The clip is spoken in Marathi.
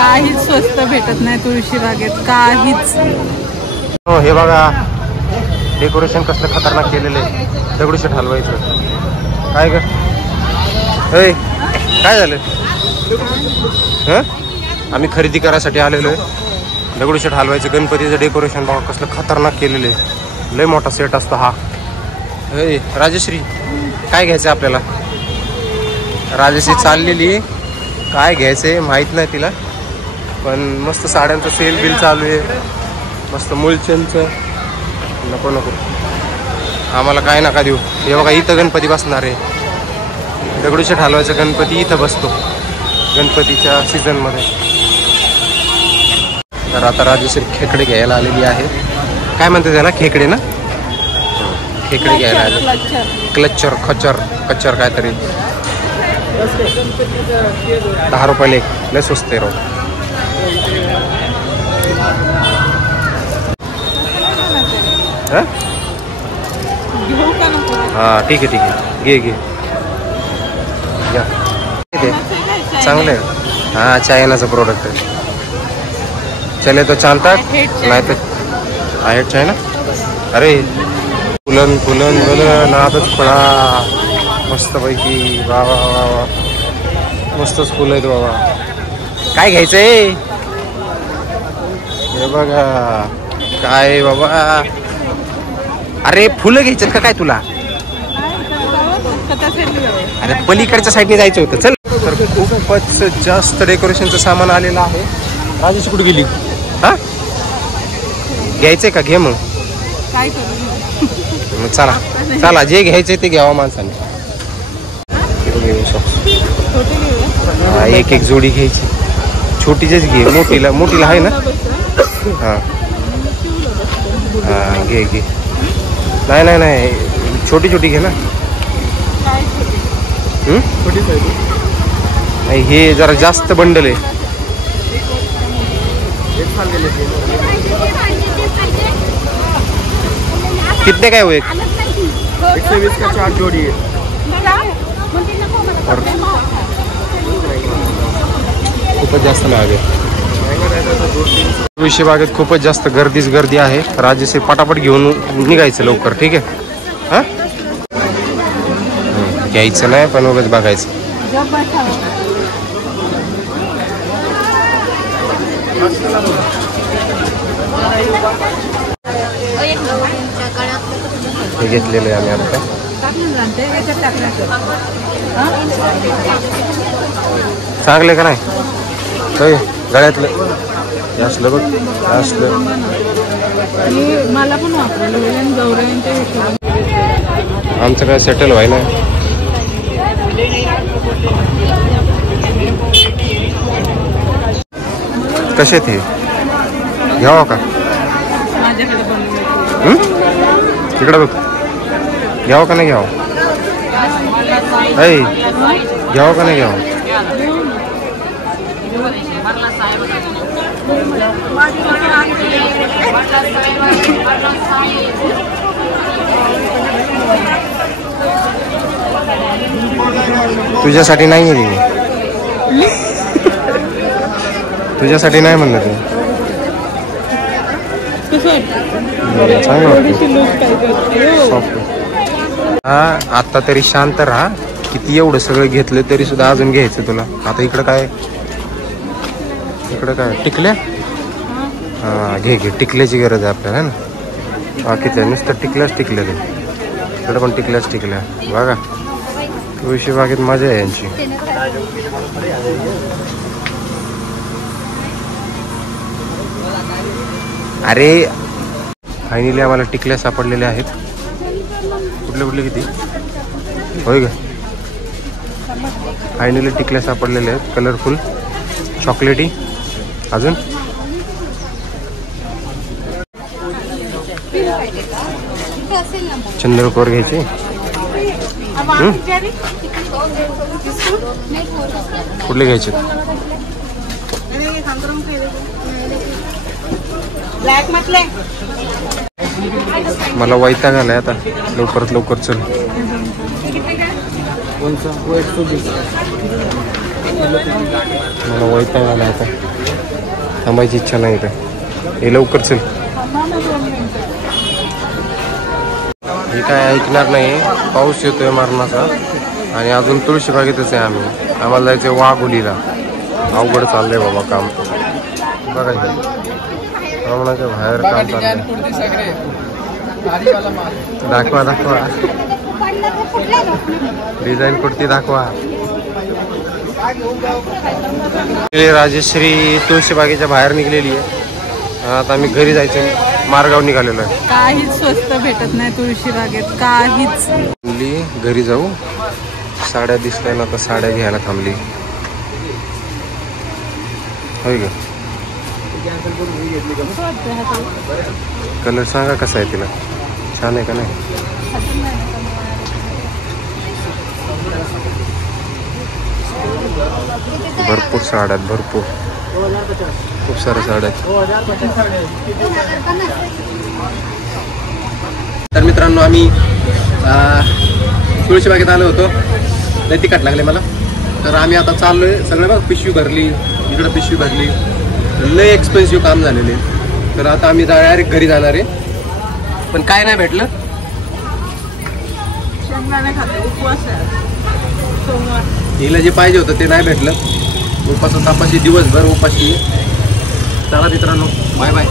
काहीच स्वस्त भेटत नाही तुळशी बागेत, काहीच. हो हे बघा डेकोरेशन कसलं खतरनाक केलेलं आहे. दगडूशेठ हलवायचं. काय ग काय झालं? आम्ही खरेदी करायसाठी आलेलो आहे. दगडूशेठ हलवायचं गणपतीचं डेकोरेशन बघा कसलं खतरनाक केलेलं आहे. लय मोठा सेट असतो हा. राजश्री काय घ्यायचं आपल्याला? राजश्री चाललेली काय घ्यायचंय माहित नाही तिला, पण मस्त साड्यांचं सेल बिल चालू आहे. मस्त मुलचंदचं. नको नको आम्हाला काय नका देऊ. हे बघा इथं गणपती बसणार आहे. दगडूशेठ हलवायचा गणपती इथं बसतो गणपतीच्या सीझनमध्ये. तर आता राजश्री खेकडे घ्यायला आलेली आहे. काय म्हणते त्याला? खेकडे ना? खेकडे घ्यायला आले. क्लचर कच्चर काहीतरी 10 रुपयाला एक. लय स्वस्त आहे राव. हा ठीक आहे घे घे घ्या. चांगलं आहे. हा चायनाचं प्रोडक्ट आहे. चले तो चालतात नाही तर आहे चायना. अरे फुलन बोल नादच पडा मस्त पैकी. वा वा वा वा मस्तच फुलं आहेत बाबा. काय घ्यायचंय? हे बघा काय बाबा. अरे फुलं घ्यायचं का काय तुला? अरे पलीकडच्या साईडने जायचं होतं. चल. तर खूपच जास्त डेकोरेशनचं सामान आलेलं आहे. राजेश कुठे गेली? हा घ्यायचंय का? घे मग. काय करू? चला चला जे घ्यायचंय ते घ्यावं माणसाने. एक जोडी घ्यायची. छोटीच घे. मोठीला आहे ना? हां हां घे. नाही छोटी घे ना. नाही हे जरा जास्त बंडल आहे. कितने काय हो? 120 का 4 जोड़ी है. खूपच जास्त महाग आहे. तुळशी बागेत खूपच जास्त गर्दी आहे. राजेश्री पटापट घेऊन निघायचं लवकर. ठीक आहे. हा घ्यायचं नाही पण उगाच बघायचं. हे घेतलेलं आहे आम्ही आता. चांगले का नाही? गळ्यातलं असलं बघ असलं. मला पण आमचं काय सेटल व्हाय ना. कसे ते घ्यावं का? तिकडं बघ. घ्यावं का नाही घ्यावं? घ्यावं का नाही घ्यावं? तुझ्यासाठी नाही आहे रे. तुझ्यासाठी नाही म्हणलं ते. हा आता तरी शांत राहा. किती एवढं सगळं घेतलं तरी सुद्धा अजून घ्यायचं तुला. आता इकडं काय टिकल्या? हा घे टिकल्याची गरज आहे आपल्याला ना. बाकीचं नुसतं टिकल्या ते इकडं पण टिकल्या बघा. तुळशी बागेत मजा आहे यांची. अरे फायनली आम्हाला टिकल्या सापडलेल्या आहेत. कुठले किती होय ग? फायनली टिकल्या सापडलेल्या आहेत. कलरफुल चॉकलेटी. अजून चंद्रकोर घ्यायचे. कुठले घ्यायचे? मला वैताग आलाय आता. लवकर चल. मला वैताग आलाय आता. थांबायची इच्छा नाही इथं. हे लवकर चल. हे काय ऐकणार नाही. पाऊस येतोय मरणाचा आणि अजून तुळशीबागेतच आहे आम्ही. आम्हाला जायचं वाघोलीला. अवघड चाललंय बाबा काम. बघा रावणाच्या बाहेर काम चाललंय. दाखवा दाखवा डिझाईन कुर्ती दाखवा. राजश्री तुळशीबागेच्या बाहेर निघलेली आहे. आता आम्ही घरी जायचं मार्गावर निघालेलो आहे. काहीच स्वस्त भेटत नाही तुळशी बागेत, काहीच. घरी जाऊ. साड्या दिसल्या ना तर साड्या घ्यायला थांबली. होय ग. कलर सांगा कसा आहे तिला. छान आहे का नाही. भरपूर साड्या आहेत. भरपूर खूप साऱ्या साड्या आहेत. तर मित्रांनो आम्ही तुळशीबागेत आलो होतो. लय तिखट लागले मला. तर आम्ही आता चाललोय. सगळं बघ पिशवी भरली, इकडं पिशवी भरली. लय एक्सपेन्सिव्ह काम झालेले. तर आता आम्ही डायरेक्ट घरी जाणार आहे. पण काय नाही भेटलं. हिला जे पाहिजे होतं ते नाही भेटलं. उपास तापाशी दिवसभर उपाशी. चला मित्रांनो बाय बाय.